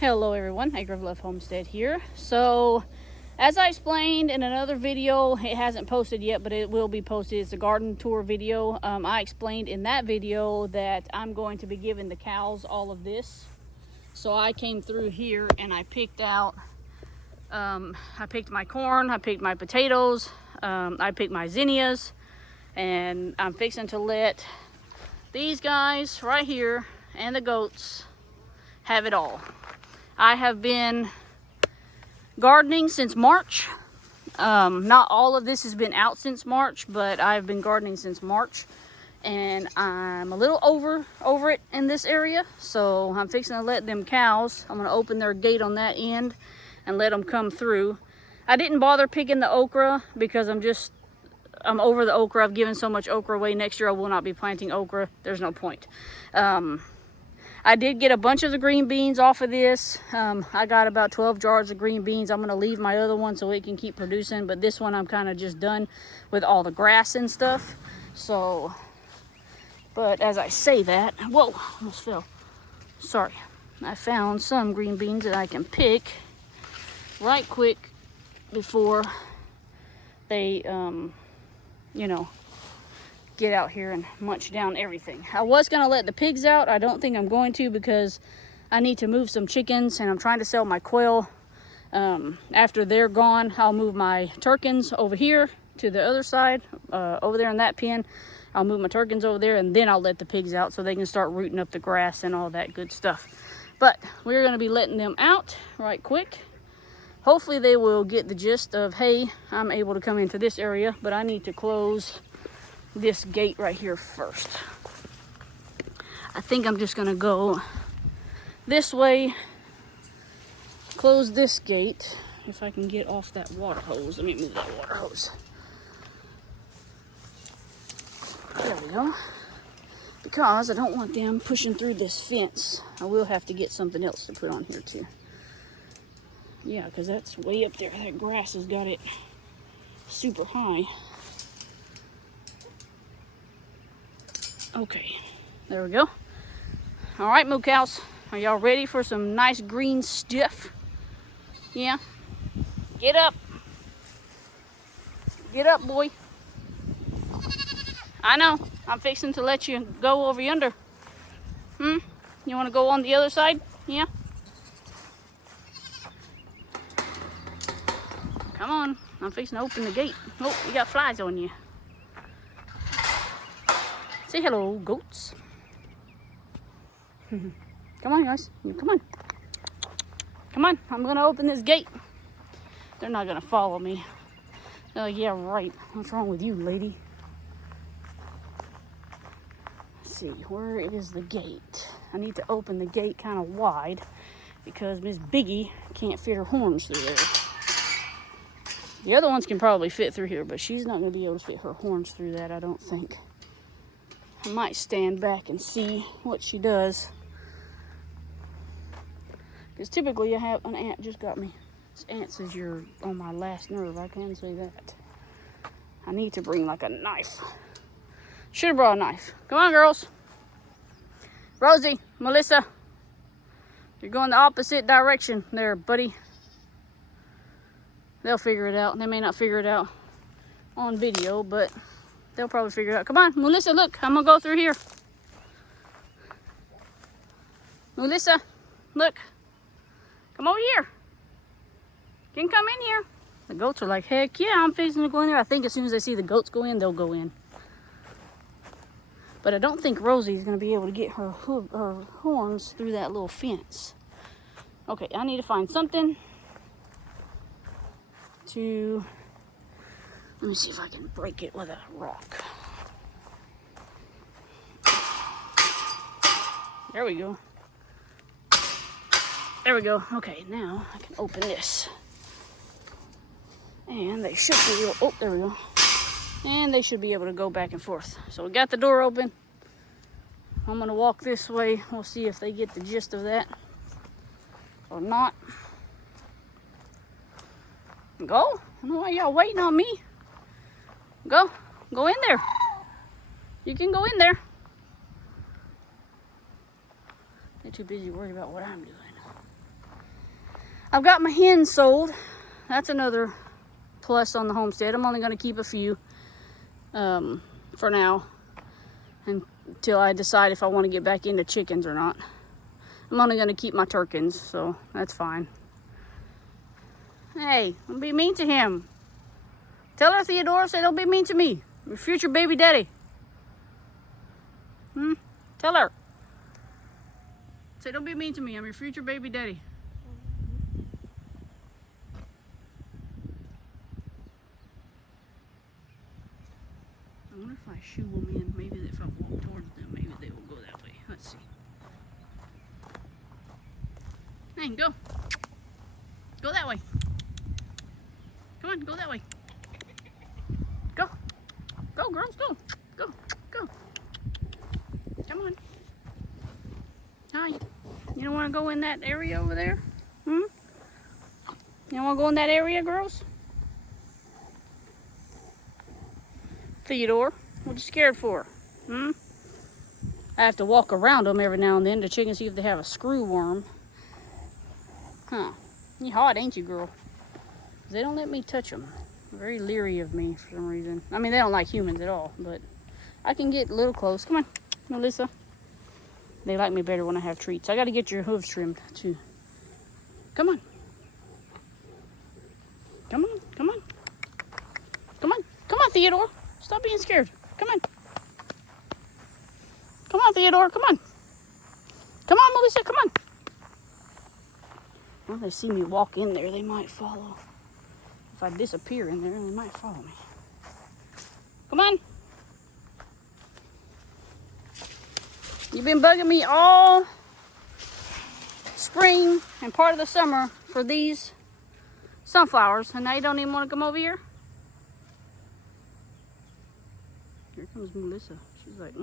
Hello everyone, Acre of Love Homestead here. So, as I explained in another video, it hasn't posted yet, but it will be posted. It's a garden tour video. I explained in that video that I'm going to be giving the cows all of this. So I came through here and I picked out, I picked my corn, I picked my potatoes, I picked my zinnias, and I'm fixing to let these guys right here and the goats have it all. I have been gardening since March. Not all of this has been out since March, but I've been gardening since March, and I'm a little over it in this area. So I'm fixing to let them cows, I'm gonna open their gate on that end and let them come through. I didn't bother picking the okra because I'm over the okra. I've given so much okra away. Next year I will not be planting okra. There's no point. I did get a bunch of the green beans off of this. I got about 12 jars of green beans. I'm going to leave my other one so it can keep producing. But this one I'm kind of just done with all the grass and stuff. So, but as I say that, whoa, almost fell. Sorry. I found some green beans that I can pick right quick before they, you know, get out here and munch down everything. I was going to let the pigs out. I don't think I'm going to because I need to move some chickens and I'm trying to sell my quail. After they're gone, I'll move my turkeys over here to the other side, over there in that pen. I'll move my turkeys over there and then I'll let the pigs out so they can start rooting up the grass and all that good stuff. But we're going to be letting them out right quick. Hopefully they will get the gist of, hey, I'm able to come into this area, but I need to close this gate right here first. I think I'm just gonna go this way, close this gate. If I can get off that water hose, let me move that water hose. There we go. Because I don't want them pushing through this fence. I will have to get something else to put on here too. Yeah, because that's way up there. That grass has got it super high. Okay, there we go. All right, moo cows, are y'all ready for some nice green stuff? Yeah, get up. Get up, boy. I know, I'm fixing to let you go over yonder. You want to go on the other side? Yeah. Come on, I'm fixing to open the gate. Oh, you got flies on you. Say hello, goats. Come on, guys. Come on. Come on. I'm going to open this gate. They're not going to follow me. Oh, yeah, right. What's wrong with you, lady? Let's see. Where is the gate? I need to open the gate kind of wide because Miss Biggie can't fit her horns through there. The other ones can probably fit through here, but she's not going to be able to fit her horns through that, I don't think. I might stand back and see what she does. Because typically I have an ant just got me. This ant says you're on my last nerve. I can say that. I need to bring like a knife. Should have brought a knife. Come on, girls. Rosie, Melissa. You're going the opposite direction there, buddy. They'll figure it out. They may not figure it out on video, but they'll probably figure it out. Come on, Melissa, look. I'm going to go through here. Melissa, look. Come over here. You can come in here. The goats are like, heck yeah, I'm fixing to go in there. I think as soon as they see the goats go in, they'll go in. But I don't think Rosie's going to be able to get her horns through that little fence. Okay, I need to find something to... Let me see if I can break it with a rock. There we go. There we go. Okay, now I can open this. And they should be able... Oh, there we go. And they should be able to go back and forth. So we got the door open. I'm going to walk this way. We'll see if they get the gist of that or not. Go. I don't know why y'all waiting on me. Go. Go in there. You can go in there. They're too busy worried about what I'm doing. I've got my hens sold. That's another plus on the homestead. I'm only going to keep a few for now until I decide if I want to get back into chickens or not. I'm only going to keep my turkeys, so that's fine. Hey, don't be mean to him. Tell her, Theodore, say don't be mean to me. Your future baby daddy. Tell her. Say don't be mean to me. I'm your future baby daddy. I wonder if I shoo them in. Maybe if I walk towards them, maybe they will go that way. Let's see. Hey, go. Go that way. Come on, go that way. Go. Go, girls, go. Go, go. Come on. Hi. You don't want to go in that area over there? You don't want to go in that area, girls? Theodore, what you scared for? I have to walk around them every now and then to check and see if they have a screw worm. Huh. You hot, ain't you, girl? They don't let me touch them. They're very leery of me for some reason. I mean, they don't like humans at all, but I can get a little close. Come on, Melissa. They like me better when I have treats. I got to get your hooves trimmed, too. Come on. Come on, come on. Come on, come on, Theodore. Stop being scared. Come on. Come on, Theodore, come on. Come on, Melissa, come on. Well, they see me walk in there, they might follow. If I disappear in there, they might follow me. Come on. You've been bugging me all spring and part of the summer for these sunflowers, and now you don't even want to come over here? Here comes Melissa. She's like,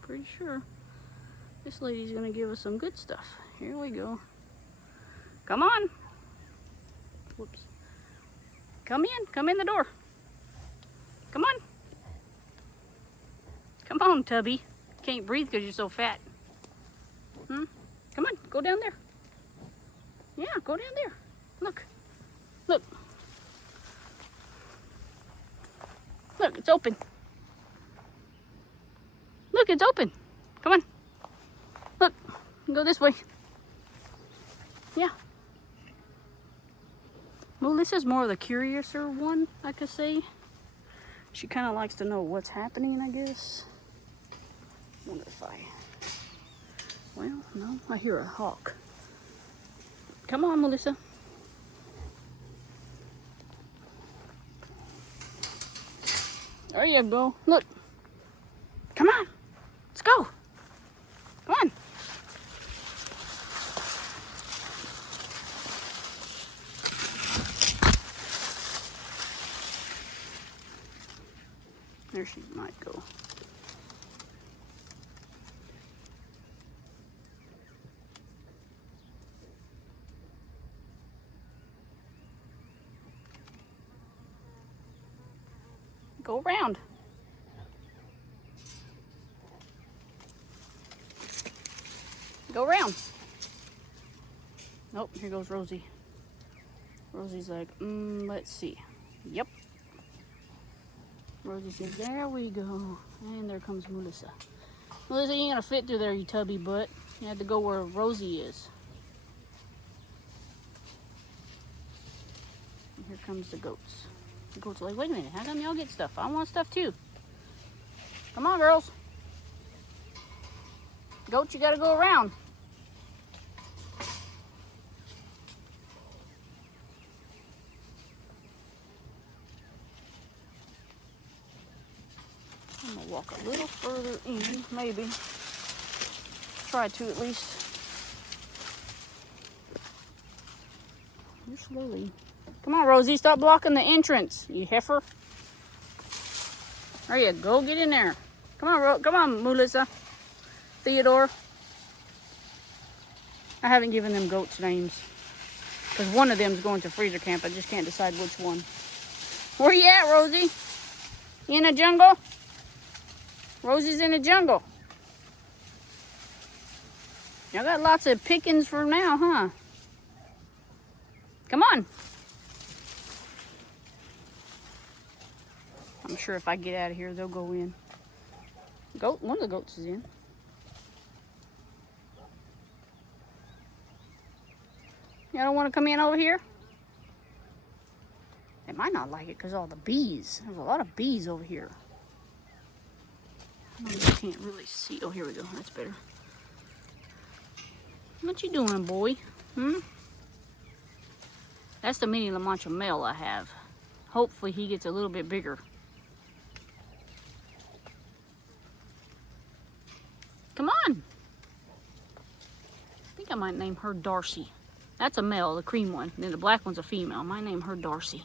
pretty sure this lady's going to give us some good stuff. Here we go. Come on. Whoops. Come in the door. Come on. Come on, Tubby. Can't breathe because you're so fat. Come on, go down there. Yeah, go down there. Look. Look. Look, it's open. Look, it's open. Come on. Look, go this way. Yeah. Melissa's more of the curiouser one, I could say. She kind of likes to know what's happening, I guess. Wonder if well, no, I hear a hawk. Come on, Melissa. There you go. Look. Come on. Let's go. Come on. There she might go. Go around. Go around. Nope, here goes Rosie. Rosie's like, let's see. Yep. Rosie says, there we go. And there comes Melissa. Melissa, you ain't gonna fit through there, you tubby butt. You had to go where Rosie is. And here comes the goats. The goats are like, wait a minute, how come y'all get stuff? I want stuff too. Come on, girls. Goats, you gotta go around. I'm gonna walk a little further in, maybe. Try to at least. You're slowly. Come on, Rosie, stop blocking the entrance, you heifer. There you go, get in there. Come on, come on, Melissa. Theodore. I haven't given them goats names. Because one of them's going to freezer camp. I just can't decide which one. Where you at, Rosie? You in the jungle? Rosie's in the jungle. Y'all got lots of pickings for now, huh? Come on. I'm sure if I get out of here, they'll go in. One of the goats is in. Y'all don't want to come in over here? They might not like it because all the bees. There's a lot of bees over here. I can't really see. Oh, here we go. That's better. What you doing, boy? That's the mini La Mancha male I have. Hopefully he gets a little bit bigger. Come on. I think I might name her Darcy. That's a male, the cream one. And then the black one's a female. I might name her Darcy.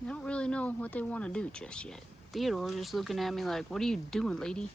I don't really know what they want to do just yet. Theodore's just looking at me like, what are you doing, lady?